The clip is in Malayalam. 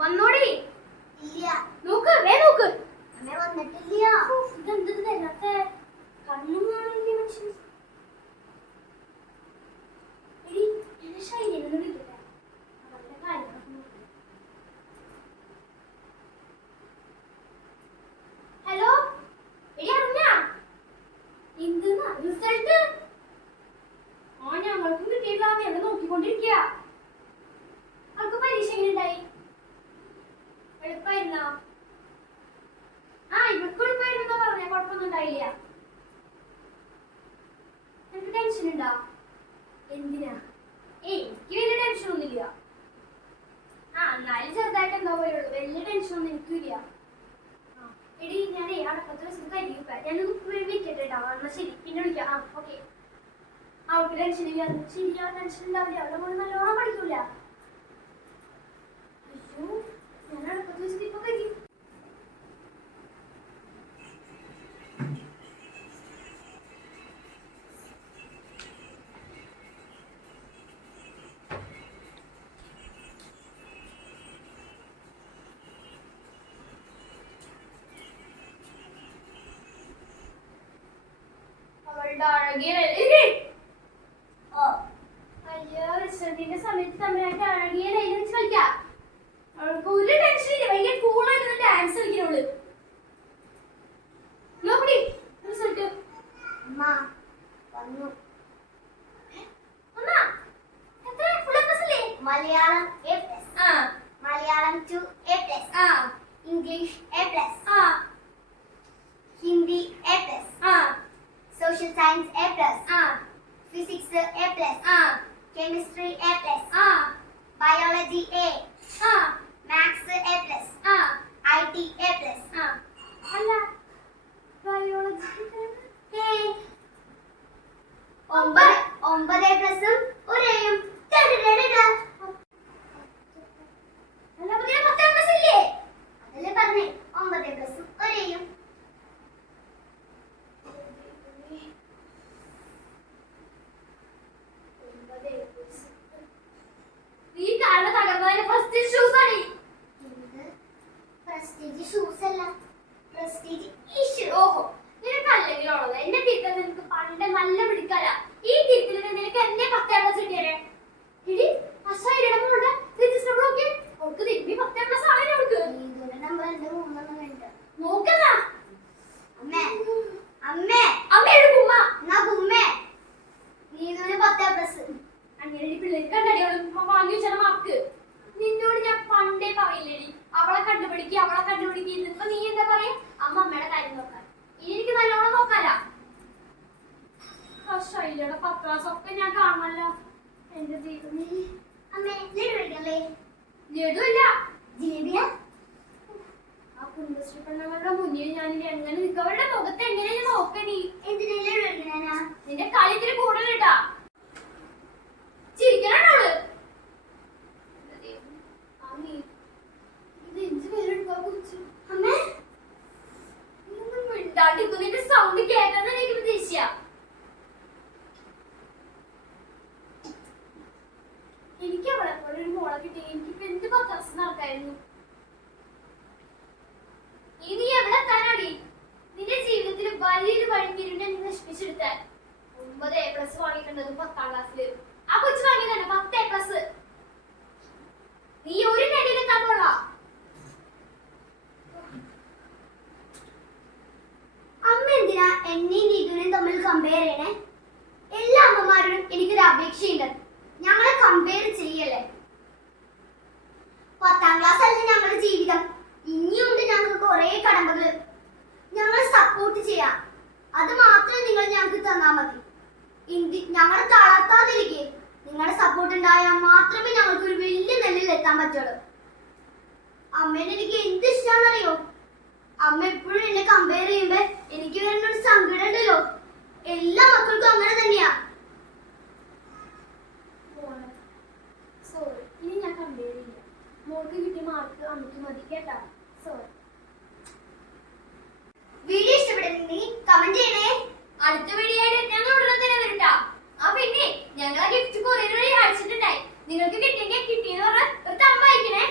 വന്നോടി. ഇല്ല. നോക്ക് വേ നോക്ക്. വന്നിട്ടില്ല. ടെൻഷൻ എന്തിനാ? ഏയ് എനിക്ക് വലിയ ടെൻഷൻ ഒന്നുമില്ല ആ എന്നാലും ചെറുതായിട്ട് എന്താ പോലുള്ളൂ വലിയ ടെൻഷൻ ഒന്നും എനിക്കില്ല എടി ഞാനേ അവിടെ പത്ത് ദിവസം കരിയൂപ്പ ഞാനൊന്ന് വെക്കട്ടെ കേട്ടോ എന്നാ ശരി. പിന്നെ വിളിക്കാം. ആ ഓക്കെ. അവൾക്ക് ടെൻഷൻ ഇല്ല ശരിയാ ടെൻഷൻ ഉണ്ടാവില്ല അവളുടെ മോൾ നല്ലോണം പഠിക്കൂല. അയ്യോ ഞാൻ അടക്കത്ത് വെച്ചിട്ട് ഇപ്പൊ കരിയും മലയാളം എ പ്ലസ് ആ മലയാളം ടു എ പ്ലസ് ആ ഇംഗ്ലീഷ് എ പ്ലസ് ആ ഹിന്ദി എ പ്ലസ് ആ സോഷ്യൽ സയൻസ് എ പ്ലസ് ആ ഫിസിക്സ് എ പ്ലസ് ആ കെമിസ്ട്രി എ പ്ലസ് ആ ബയോളജി എ ആ മാത്സ് എ പ്ലസ് ആ ഐ ടി ശൈലയുടെ പത്രാസ് ഒക്കെ ഞാൻ കാണാനല്ല എന്റെ ദൈവമേ. അമ്മേ ലഡു കഴിക്കല്ലേ ലഡുല്ല ജിലേബിയാ? ആ കുടുംബശ്രീ പെണ്ണങ്ങളുടെ മുന്നിൽ ഞാൻ എങ്ങനെ നിൽക്കും? അവരുടെ മുഖത്ത് എങ്ങനെ നോക്കണി? എന്തിനാ ലഡു കഴിക്കണേനാ നിന്റെ കളി ഇത്തിരി കൂടുതലിട്ടാ ചിരിക്കണോൾ ഇത് ഇഞ്ചി പേരെടുക്കാ കുറിച്ചു അമ്മേ ഒന്നും മിണ്ടാണ്ടിരിക്കുന്നു നിന്റെ സൗണ്ട് കേൾക്കാൻ എനിക്ക് പ്രതീക്ഷ എനിക്ക് അവളെ പോലെ ഒരു മോളെ കിട്ടി എനിക്ക് എന്ത് നടക്കായിരുന്നു ഇനി എവിടെ എത്താനാടി നിന്റെ ജീവിതത്തിൽ വലിയൊരു വഴിത്തിരിവിനെ നീ നശിപ്പിച്ചെടുത്താൽ. ഒമ്പത് എ പ്ലസ് വാങ്ങിക്കേണ്ടത് പത്താം ക്ലാസ്സിൽ ആ കൊച്ചു വാങ്ങിയതാണ് പത്ത് എ പ്ലസ് നീ ഒരു നിലയിലെത്താൻ പോളാ അമ്മ എന്തിനാ എന്നെയും നീതുവിനെയും തമ്മിൽ കമ്പയർ ചെയ്യണേ? എല്ലാ അമ്മമാരോടും എനിക്കൊരു അപേക്ഷയുണ്ട്. ഞങ്ങളെ കമ്പയർ ചെയ്യല്ലേ? സപ്പോർട്ട് ചെയ്യാം. അത് മാത്രം നിങ്ങൾ ഞങ്ങൾക്ക് തന്നാ മതി. ഞങ്ങളെ തളർത്താതിരിക്കെ. നിങ്ങളുടെ സപ്പോർട്ട് ഉണ്ടായാൽ മാത്രമേ ഞങ്ങൾക്ക് ഒരു വലിയ നെല്ലിൽ എത്താൻ പറ്റുള്ളൂ. അമ്മേനെ എനിക്ക് എന്ത് ഇഷ്ടമാണെന്നറിയോ അമ്മ എപ്പോഴും എന്നെ കമ്പയർ ചെയ്യുമ്പോ എനിക്ക് വരുന്ന ഒരു സങ്കടം ഉണ്ടല്ലോ. എല്ലാ മക്കൾക്കും അങ്ങനെ തന്നെയാ. സോറി ഇനി ഞാൻ കമ്പയർ ചെയ്യാം. മോൾക്ക് കിട്ടിയ മാർക്ക് അമ്മയ്ക്ക് മതി കേട്ടാ. സോറി വീഡിയോ ഇഷ്ടപ്പെടുന്നെങ്കിൽ കമന്റ് ചെയ്യണേ. അടുത്ത വീഡിയോയിൽ ഞങ്ങൾ ഉടനെ തന്നെ വരട്ടാ. ആ പിന്നെ ഞങ്ങൾ ഗിഫ്റ്റ് കൊറിയർ വഴി അയച്ചിട്ടുണ്ടായി നിങ്ങൾക്ക് കിട്ടിയെങ്കിൽ കിട്ടിയെന്ന് പറഞ്ഞ ഒരു തമ്മ അയക്കണേ.